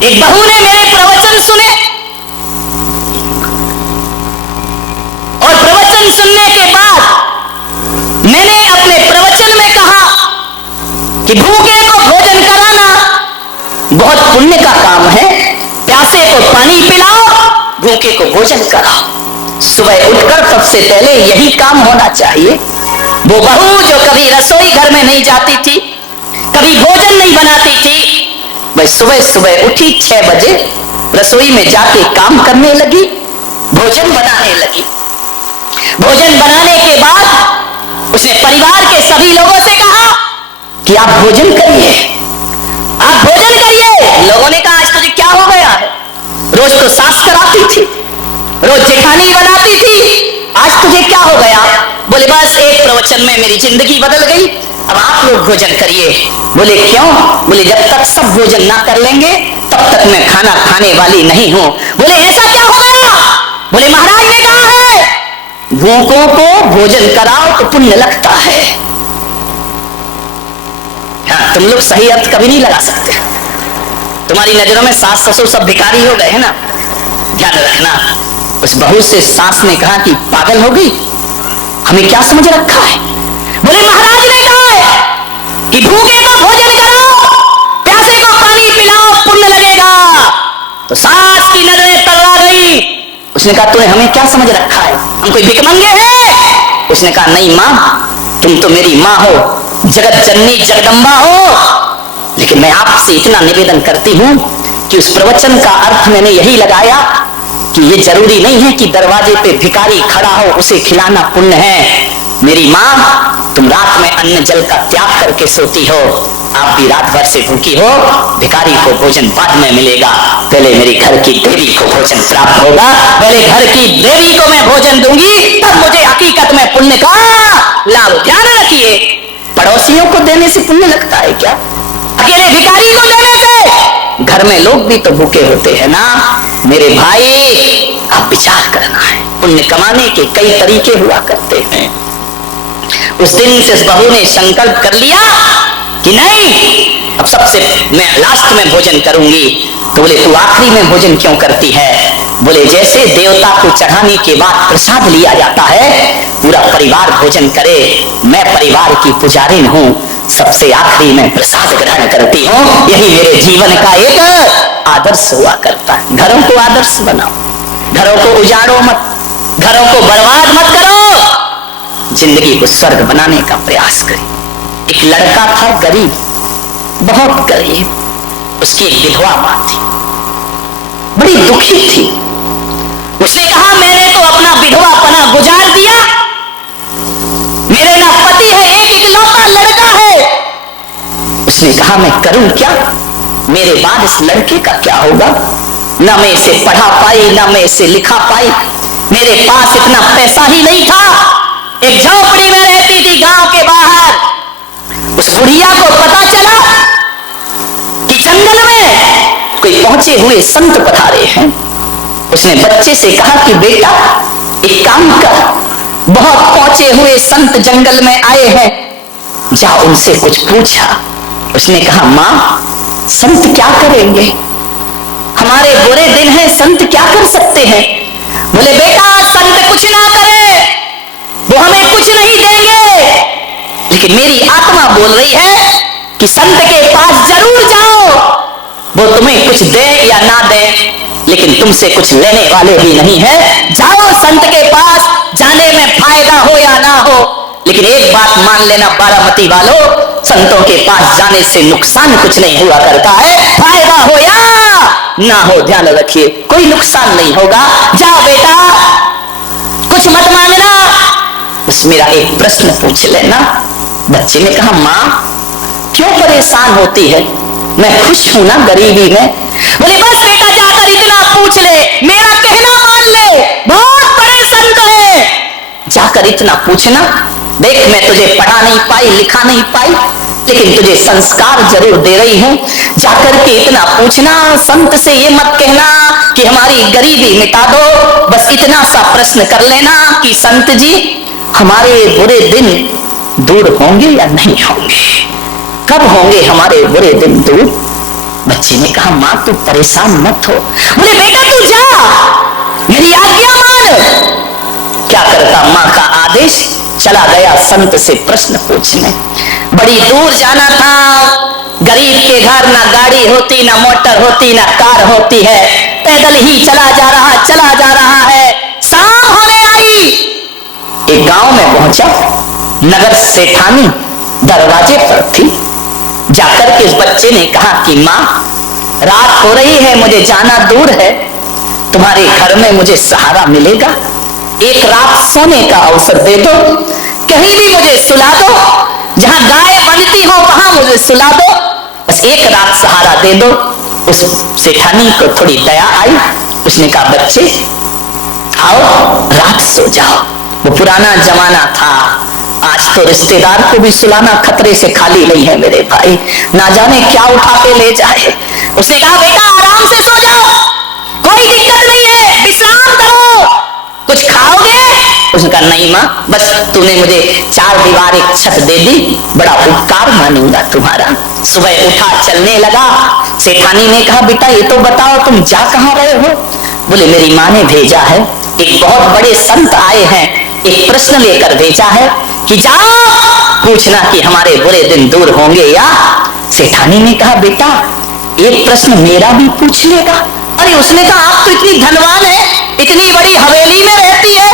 एक बहू ने मेरे प्रवचन सुने और प्रवचन सुनने के बाद मैंने अपने प्रवचन में कहा कि भूखे को भोजन कराना बहुत पुण्य का काम है। प्यासे को पानी पिलाओ, भूखे को भोजन कराओ। सुबह उठकर सबसे पहले यही काम होना चाहिए। वो बहू जो कभी रसोई घर में नहीं जाती थी, कभी भोजन नहीं बनाती थी, वह सुबह सुबह उठी 6 बजे रसोई में जाके काम करने लगी, भोजन बनाने लगी। भोजन बनाने के बाद उसने परिवार के सभी लोगों से कहा कि आप भोजन करिए, आप भोजन करिए। लोगों ने कहा आज तुझे क्या हो गया है? रोज तो सास कराती थी, रोज जेठानी बनाती थी, आज तुझे क्या हो गया? बोले बस एक प्रवचन में मेरी जिंदगी बदल गई, अब आप लोग भोजन करिए। बोले क्यों? बोले जब तक सब भोजन ना कर लेंगे तब तक मैं खाना खाने वाली नहीं हूं। बोले ऐसा क्या हो गया? बोले महाराज ने कहा है भूखों को भोजन कराओ तो पुण्य लगता है। हाँ, तुम लोग सही अर्थ कभी नहीं लगा सकते। तुम्हारी नजरों में सास ससुर सब भिखारी हो गए हैं ना, ध्यान रखना। उस बहू से सास ने कहा कि पागल हो गई, हमें क्या समझ रखा है? बोले महाराज ने कहा है कि भूखे को भोजन कराओ, प्यासे को पानी पिलाओ, पुण्य लगेगा। तो सास की नजरें तगड़ा गई। उसने कहा तूने हमें क्या समझ रखा है, हम कोई भिखमंगे हैं? उसने कहा नहीं मां, तुम तो मेरी मां हो, जगत जननी जगदम्बा हो, लेकिन मैं आपसे इतना निवेदन करती हूं कि उस प्रवचन का अर्थ मैंने यही लगाया कि ये जरूरी नहीं है कि दरवाजे पे भिखारी खड़ा हो उसे खिलाना पुण्य है। मेरी मां, तुम रात में अन्न जल का त्याग करके सोती हो, आप भी रात भर से भूखी हो, भिखारी को भोजन बाद में मिलेगा, पहले मेरी घर की देवी को भोजन प्राप्त होगा, पहले घर की देवी को मैं भोजन दूंगी, तब मुझे हकीकत में पुण्य का लाभ। ध्यान रखिए, पड़ोसियों को देने से पुण्य लगता है क्या? अकेले भिखारी को देने से? घर में लोग भी तो भूखे होते हैं ना। मेरे भाई, आप विचार करना है, पुण्य कमाने के कई तरीके हुआ करते हैं। उस दिन से उस बहू ने संकल्प कर लिया कि नहीं, अब सबसे मैं लास्ट में भोजन करूंगी। तो बोले तू आखिरी में भोजन क्यों करती है? बोले जैसे देवता को चढ़ाने के बाद प्रसाद लिया जाता है, पूरा परिवार भोजन करे, मैं परिवार की पुजारिन हूं, सबसे आखिरी में प्रसाद ग्रहण करती हूँ। यही मेरे जीवन का एक आदर्श हुआ करता है। घरों को आदर्श बनाओ, घरों को उजाड़ो मत, घरों को बर्बाद मत करो, जिंदगी को स्वर्ग बनाने का प्रयास करें। एक लड़का था गरीब, बहुत गरीब, उसकी एक विधवा मां थी, बड़ी दुखी थी। उसने कहा मैंने तो अपना विधवापना गुजार दिया, मेरे ना पति है, एक इकलौता लड़का है। उसने कहा मैं करूं क्या, मेरे बाद इस लड़के का क्या होगा? ना मैं इसे पढ़ा पाई, ना मैं इसे लिखा पाई, मेरे पास इतना पैसा ही नहीं था। एक झोपड़ी में रहती थी गांव के बाहर। उस बुढ़िया को पता चला कि जंगल में कोई पहुंचे हुए संत पधारे हैं। उसने बच्चे से कहा कि बेटा एक काम कर, बहुत पहुंचे हुए संत जंगल में आए हैं, जा उनसे कुछ पूछा। उसने कहा मां, संत क्या करेंगे, हमारे बुरे दिन हैं, संत क्या कर सकते हैं? बोले बेटा संत कुछ ना करे, वो हमें कुछ नहीं देंगे, लेकिन मेरी आत्मा बोल रही है कि संत के पास जरूर जाओ, वो तुम्हें कुछ दे या ना दे, लेकिन तुमसे कुछ लेने वाले भी नहीं है। जाओ संत के पास, जाने में फायदा हो या ना हो, लेकिन एक बात मान लेना बारामती वालों, संतों के पास जाने से नुकसान कुछ नहीं हुआ करता है, फायदा हो या ना हो, ध्यान रखिए, कोई नुकसान नहीं होगा। जाओ बेटा, कुछ मत मांगना, बस मेरा एक प्रश्न पूछ लेना। बच्चे ने कहा मां क्यों परेशान होती है, मैं खुश हूं ना गरीबी में। बोले बस बेटा जाकर इतना पूछ ले, मेरा कहना मान ले, बहुत बड़े संत है, जाकर इतना पूछना। देख मैं तुझे पढ़ा नहीं पाई, लिखा नहीं पाई, लेकिन तुझे संस्कार जरूर दे रही हूं, जाकर के इतना पूछना। संत से ये मत कहना कि हमारी गरीबी मिटा दो, बस इतना सा प्रश्न कर लेना कि संत जी हमारे बुरे दिन दूर होंगे या नहीं होंगे, कब होंगे हमारे बुरे दिन दूर? बच्चे ने कहा माँ तू परेशान मत हो। बोले बेटा तू जा, मेरी आज्ञा मान। क्या करता, माँ का आदेश, चला गया संत से प्रश्न पूछने। बड़ी दूर जाना था, गरीब के घर ना गाड़ी होती, ना मोटर होती, ना कार होती है, पैदल ही चला जा रहा है। शाम होने आई, एक गांव में पहुंचा, नगर सेठानी दरवाजे पर थी। जाकर के उस बच्चे ने कहा कि माँ रात हो रही है, मुझे जाना दूर है, तुम्हारे घर में मुझे सहारा मिलेगा, एक रात सोने का अवसर दे दो, कहीं भी मुझे सुला दो, जहां गाय बनती हो वहां मुझे सुला दो, बस एक रात सहारा दे दो। उस सेठानी को थोड़ी दया आई, उसने कहा बच्चे आओ रात सो जाओ। वो पुराना जमाना था, आज तो रिश्तेदार को भी सुलाना खतरे से खाली नहीं है मेरे भाई, ना जाने क्या उठा के ले जाए। उसने कहा बेटा आराम से सो जाओ, कोई दिक्कत नहीं है, विश्राम करो, कुछ खाओगे? उसने कहा नहीं माँ, बस तूने मुझे चार दीवार एक छत दे दी, बड़ा उपकार मानूंगा तुम्हारा। सुबह उठा चलने लगा। सेठानी ने कहा बेटा ये तो बताओ तुम जा कहाँ रहे हो? बोले मेरी माँ ने भेजा है, एक बहुत बड़े संत आए हैं, एक प्रश्न लेकर भेजा है कि जाओ पूछना कि हमारे बुरे दिन दूर होंगे या। सेठानी ने कहा बेटा एक प्रश्न मेरा भी पूछ लेगा। अरे उसने कहा आप तो इतनी धनवान है, इतनी बड़ी हवेली में रहती है,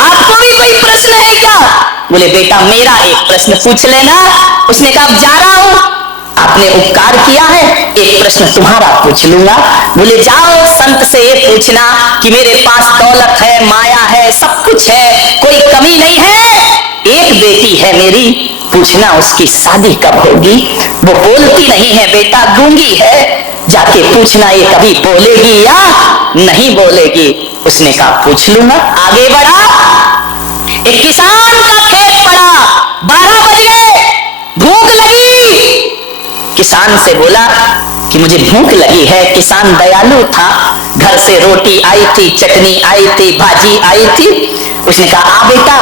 आपको भी कोई प्रश्न है क्या? बोले बेटा मेरा एक प्रश्न पूछ लेना। उसने कहा जा रहा हूं, आपने उपकार किया है, एक प्रश्न तुम्हारा पूछ लूंगा। बोले जाओ संत से ये पूछना कि मेरे पास दौलत है, माया है, सब कुछ है, कोई कमी नहीं है, एक बेटी है मेरी, पूछना उसकी शादी कब होगी। वो बोलती नहीं है बेटा, गूंगी है, जाके पूछना ये कभी बोलेगी या नहीं बोलेगी। उसने कहा पूछ लूंगा। आगे बढ़ा, एक किसान का खेत पड़ा, 12 बज गए, भूख लगी। किसान से बोला कि मुझे भूख लगी है। किसान दयालु था, घर से रोटी आई थी, चटनी आई थी, भाजी आई थी। उसने कहा आ बेटा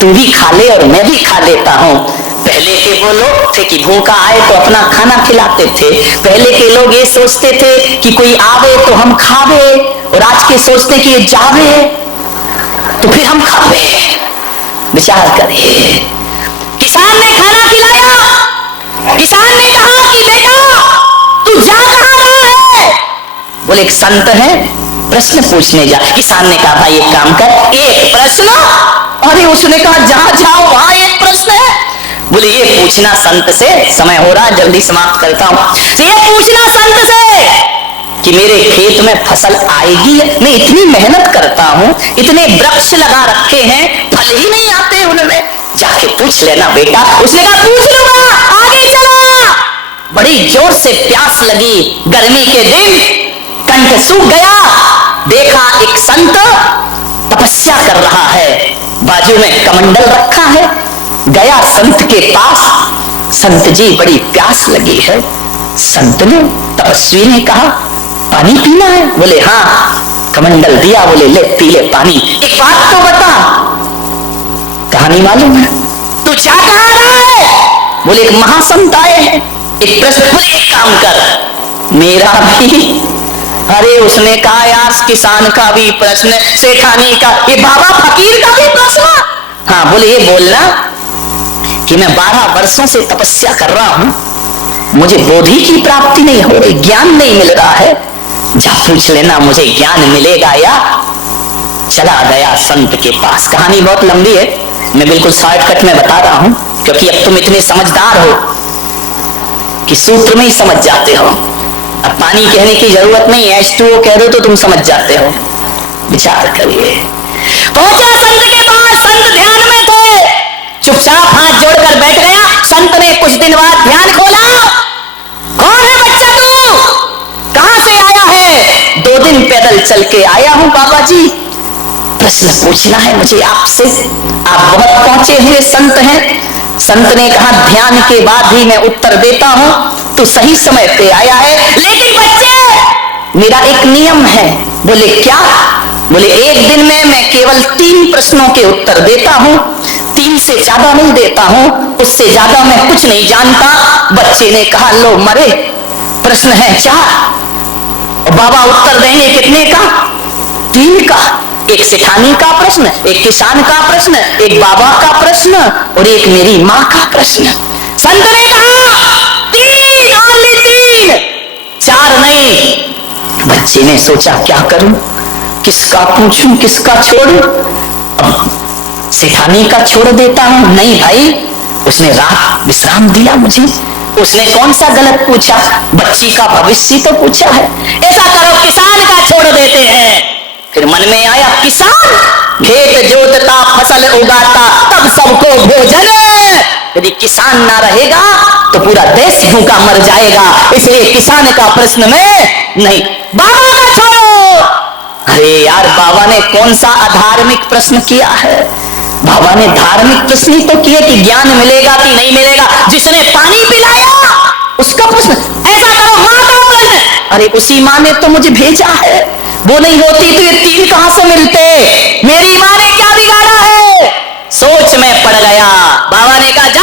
तू भी खा ले और मैं भी खा लेता हूँ। पहले के वो लोग थे कि भूखा आए तो अपना खाना खिलाते थे, पहले के लोग ये सोचते थे कि कोई आवे तो हम खावे, और आज के सोचते कि ये जावे तो फिर हम खावे। विचार करिए, किसान ने खाना खिलाया, किसान ने कहा कि बेटा तू जा कहां रहा है? बोले एक संत है, प्रश्न पूछने जा। किसान ने कहा भाई एक काम कर, एक प्रश्न? अरे उसने कहा जहां जाओ वहां एक प्रश्न है। बोले ये पूछना संत से, समय हो रहा जल्दी समाप्त करता हूं, ये पूछना संत से कि मेरे खेत में फसल आएगी? मैं इतनी मेहनत करता हूं, इतने वृक्ष लगा रखे हैं, फल ही नहीं आते उनमें, जाके पूछ लेना बेटा। उसने कहा पूछ लूंगा, आगे चला। बड़ी जोर से प्यास लगी, गर्मी के दिन, कंठ सूख गया। देखा एक संत तपस्या कर रहा है, बाजू में कमंडल रखा है। गया संत के पास, संत जी बड़ी प्यास लगी है। संत ने, तपस्वी ने कहा पानी पीना है? बोले हाँ। कमंडल दिया, बोले ले पी ले पानी। एक बात तो बता, कहानी मालूम है? तू जा कहां रहा है? बोले एक महासंत आए हैं, एक प्रश्न। बोले एक काम कर, मेरा भी। अरे उसने कहा यार किसान का भी प्रश्न, सेठानी का, ये बाबा फकीर का भी प्रश्न। हाँ बोले ये बोलना कि मैं 12 वर्षों से तपस्या कर रहा हूं, मुझे बोधि की प्राप्ति नहीं हो रही, ज्ञान नहीं मिल रहा है, जा पूछ लेना मुझे ज्ञान मिलेगा या। चला गया संत के पास। कहानी बहुत लंबी है, मैं बिल्कुल शॉर्टकट में बता रहा हूं, क्योंकि अब तुम इतने समझदार हो कि सूत्र में ही समझ जाते हो। अब पानी कहने की जरूरत नहीं है, H2O कह दो तो तुम समझ जाते हो। विचार करिए। पहुंचा संत के पास, संत ध्यान में थे, चुपचाप हाथ जोड़कर बैठ गया। संत ने कुछ दिन बाद ध्यान खोला, कौन है बच्चा तू, कहां से आया है? 2 दिन पैदल चल के आया हूं बाबा जी, प्रश्न पूछना है मुझे आपसे। आप बहुत पहुंचे हुए संत हैं। संत ने कहा ध्यान के बाद ही मैं उत्तर देता हूं, तू सही समय पे आया है, लेकिन बच्चे मेरा एक नियम है। बोले क्या? बोले एक दिन में मैं केवल 3 प्रश्नों के उत्तर देता हूं, 3 से ज्यादा नहीं देता हूं, उससे ज्यादा मैं कुछ नहीं जानता। बच्चे ने कहा लो मरे, प्रश्न है 4 और बाबा उत्तर देंगे कितने का? 3 का। एक सेठानी का प्रश्न, एक किसान का प्रश्न, एक बाबा का प्रश्न और एक मेरी माँ का प्रश्न। संत ने कहा 3, ओनली 3, 4 नहीं। बच्चे ने सोचा क्या करूं, किसका पूछूं, किसका छोड़ूं? अब सेठानी का छोड़ देता हूं। नहीं भाई, उसने रात विश्राम दिया मुझे, उसने कौन सा गलत पूछा, बच्ची का भविष्य तो पूछा है। ऐसा करो किसान का छोड़ देते हैं। फिर मन में आया किसान खेत जोतता फसल उगाता तब सबको भोजन, यदि किसान ना रहेगा तो पूरा देश भूखा मर जाएगा, इसलिए किसान का प्रश्न में नहीं, बाबा का छोड़ो। अरे यार, बाबा ने कौन सा अधार्मिक प्रश्न किया है? बाबा ने धार्मिक प्रश्न ही तो किए कि ज्ञान मिलेगा कि नहीं मिलेगा। जिसने पानी पिलाया उसका प्रश्न। ऐसा करो माँ का प्रश्न। अरे उसी माँ ने तो मुझे भेजा है, वो नहीं होती तो ये 3 कहां से मिलते? मेरी माँ ने क्या बिगाड़ा है? सोच में पड़ गया। बाबा ने कहा जा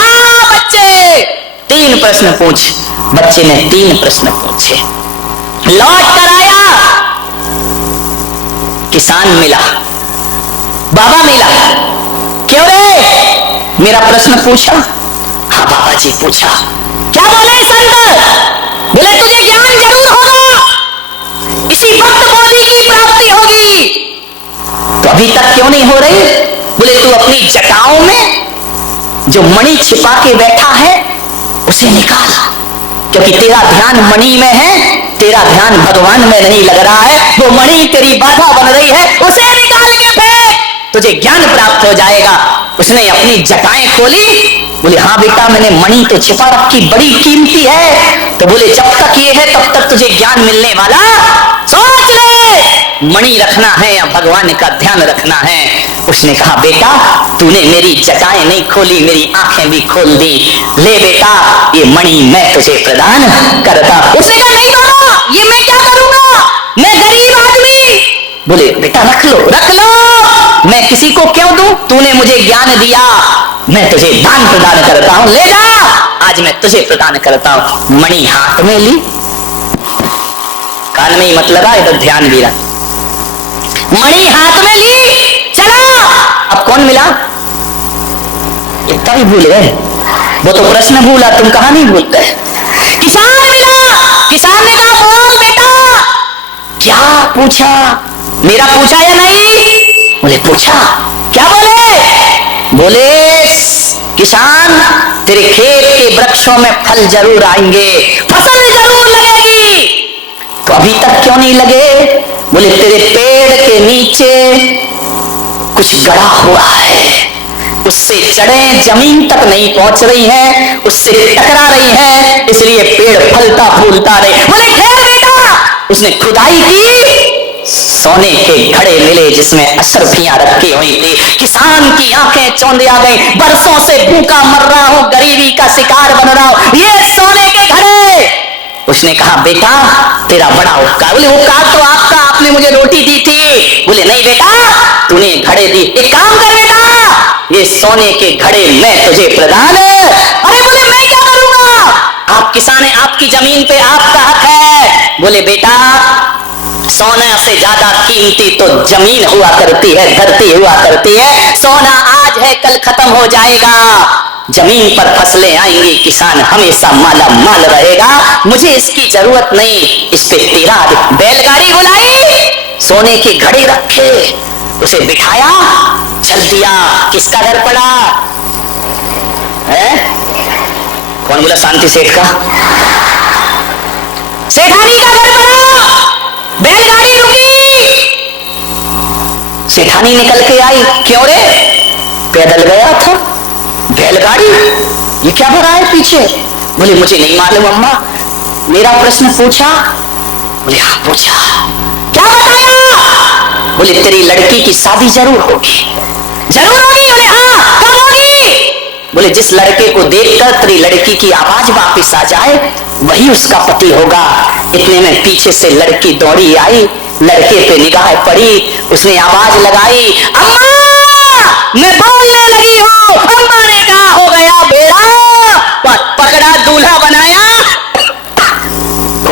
बच्चे 3 प्रश्न पूछ। बच्चे ने 3 प्रश्न पूछे, लौट कर आया, किसान मिला, बाबा मिला। क्यों रे? मेरा प्रश्न पूछा? हाँ बाबा जी पूछा। क्या बोले संत? बोले तुझे ज्ञान जरूर होगा, इसी वक्त बोधि की प्राप्ति होगी। तो अभी तक क्यों नहीं हो रही? बोले तू अपनी जटाओं में जो मणि छिपा के बैठा है उसे निकाल, क्योंकि तेरा ध्यान मणि में है, तेरा ध्यान भगवान में नहीं लग रहा है। वो मणि तेरी बाधा बन रही है, उसे निकाल के फेंक, तुझे ज्ञान प्राप्त हो जाएगा। उसने अपनी जटाएं खोली। बोले हाँ बेटा, मैंने मणि तो छिपा रखी, बड़ी कीमती है। तो बोले जब तक ये है तब तक तुझे ज्ञान मिलने वाला, सोच ले मणि रखना है या भगवान का ध्यान रखना है। उसने कहा बेटा तूने मेरी जटाएं नहीं खोली, मेरी आंखें भी खोल दी, ले बेटा ये मणि मैं तुझे प्रदान करता। उसने कहा नहीं बाबा, ये मैं क्या करूंगा, मैं गरीब आदमी। बोले बेटा रख लो, रख लो, मैं किसी को क्यों दूं, तूने मुझे ज्ञान दिया, मैं तुझे दान प्रदान करता हूं, ले जा, आज मैं तुझे प्रदान करता हूं। मणि हाथ में ली, कान में ही मत लगा, इधर ध्यान भी रख। मणि हाथ में ली, चला। अब कौन मिला? इतना ही भूल गए, वो तो प्रश्न भूला, तुम कहां नहीं भूलते। किसान मिला। किसान ने कहा बोल बेटा क्या पूछा, मेरा पूछा या नहीं? बोले पूछा। क्या बोले? बोले किसान तेरे खेत के वृक्षों में फल जरूर आएंगे, फसल जरूर लगेगी। तो अभी तक क्यों नहीं लगे? बोले तेरे पेड़ के नीचे कुछ गड़ा हुआ है, उससे जड़ें जमीन तक नहीं पहुंच रही हैं, उससे टकरा रही हैं, इसलिए पेड़ फलता फूलता नहीं। बोले खैर बेटा, उसने खुदाई की, सोने के घड़े मिले जिसमें अशर्फियां रखी हुई थी। किसान की आंखें चौंधी आ गई, बरसों से भूखा मर रहा हूं, गरीबी का शिकार बन रहा हूं, ये सोने के घड़े। उसने कहा बेटा तेरा बड़ा उपकार। बोले उपकार तो आपका, आपने मुझे रोटी दी थी। बोले नहीं बेटा, तूने घड़े दी, एक काम कर बेटा, ये सोने के घड़े मैं तुझे प्रदान। अरे बोले मैं क्या करूंगा, आप किसान है, आपकी जमीन पे आपका हक है। बोले बेटा सोना से ज्यादा कीमती तो जमीन हुआ करती है, धरती हुआ करती है। सोना आज है कल खत्म हो जाएगा, जमीन पर फसलें आएंगी, किसान हमेशा माला माल रहेगा, मुझे इसकी जरूरत नहीं। इस पे तेरा बैलगाड़ी बुलाई, सोने की घड़ी रखे, उसे बिठाया, चल दिया। किसका घर पड़ा है? कौन बोला? शांति सेठ का। सेठानी का घर पड़ा, बैलगाड़ी रुकी, सेठानी निकल के आई। क्यों रे? पैदल गया था, बैलगाड़ी ये क्या भरा है पीछे? बोले मुझे नहीं मालूम अम्मा, मेरा प्रश्न पूछा। बोले हाँ पूछा। क्या बताया? बोले तेरी लड़की की शादी जरूर होगी। जरूर होगी? बोले हाँ कब होगी? बोले जिस लड़के को देखकर तेरी लड़की की आवाज वापिस आ जाए वही उसका पति होगा। इतने में पीछे से लड़की दौड़ी आई, लड़के पे निगाह पड़ी, उसने आवाज लगाई, अम्मा मैं बोलने लगी हूँ। अम्मा ने कहा हो गया बेड़ा, पकड़ा दूल्हा बनाया।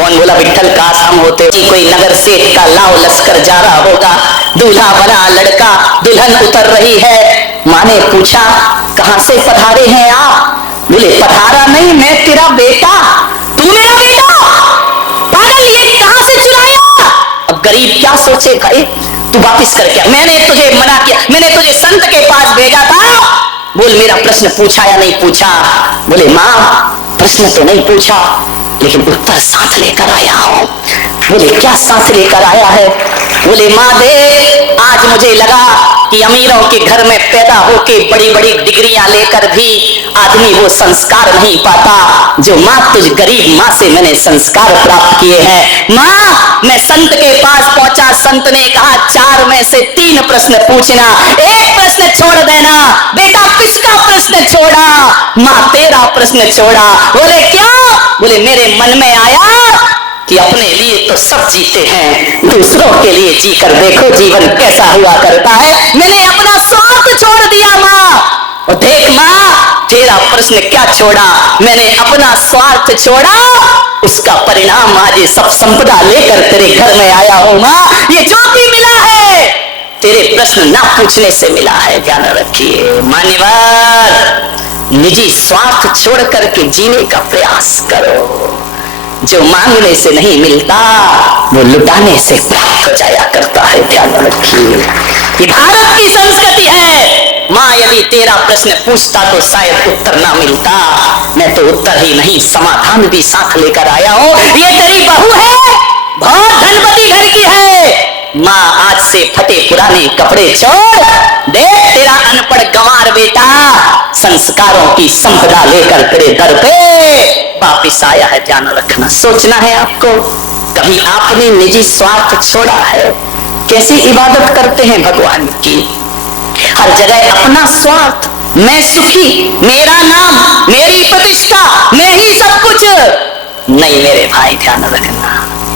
कौन? बोला विट्ठल काश हम होते। कोई नगर सेठ का लाव लश्कर जा रहा होगा, दूल्हा बना लड़का, दुल्हन उतर रही है। माँ ने पूछा कहां से पधारे हैं आप? बोले पधारा नहीं, मैं तेरा बेटा। तू मेरा बेटा? पागल, ये कहां से चुराया? अब गरीब क्या सोचेगा, तू वापिस कर क्या? मैंने तुझे मना किया, मैंने तुझे संत के पास भेजा था। बोल मेरा प्रश्न पूछा या नहीं पूछा? बोले माँ प्रश्न तो नहीं पूछा, लेकिन उत्तर साथ लेकर आया हूं। बोले क्या साथ लेकर आया है? बोले माँ देख, आज मुझे लगा कि अमीरों के घर में पैदा होके बड़ी बड़ी डिग्रियां लेकर भी आदमी वो संस्कार नहीं पाता जो माँ तुझ गरीब माँ से मैंने संस्कार प्राप्त किए हैं। माँ मैं संत के पास पहुंचा, संत ने कहा 4 में से 3 प्रश्न पूछना, 1 प्रश्न छोड़ देना। बेटा किसका प्रश्न छोड़ा? माँ तेरा प्रश्न छोड़ा। बोले क्या? बोले मेरे मन में आया कि अपने लिए तो सब जीते हैं, दूसरों के लिए जीकर देखो जीवन कैसा हुआ करता है। मैंने अपना स्वार्थ छोड़ दिया माँ। और देख माँ तेरा प्रश्न क्या छोड़ा? मैंने अपना स्वार्थ छोड़ा, उसका परिणाम आज सब संपदा लेकर तेरे घर में आया हूं माँ। ये जो भी मिला है तेरे प्रश्न ना पूछने से मिला है, ध्यान रखिए। मान्यवर, निजी स्वार्थ छोड़ करके जीने का प्रयास करो। जो मांगने से नहीं मिलता वो लुटाने से प्राप्त हो जाया करता है, ध्यान रखिए। ये भारत की संस्कृति है। माँ यदि तेरा प्रश्न पूछता तो शायद उत्तर ना मिलता। मैं तो उत्तर ही नहीं समाधान भी साथ लेकर आया हूँ। ये तेरी बहू है, बहुत धनपति घर की है। माँ आज से फटे पुराने कपड़े छोड़, देख तेरा अनपढ़ गंवार बेटा संस्कारों की संपदा लेकर तेरे दर पे वापिस आया है, ध्यान रखना। सोचना है आपको, कभी आपने निजी स्वार्थ छोड़ा है? कैसी इबादत करते हैं भगवान की, हर जगह अपना स्वार्थ, मैं सुखी, मेरा नाम, मेरी प्रतिष्ठा, मैं ही सब कुछ। नहीं मेरे भाई, ध्यान रखना।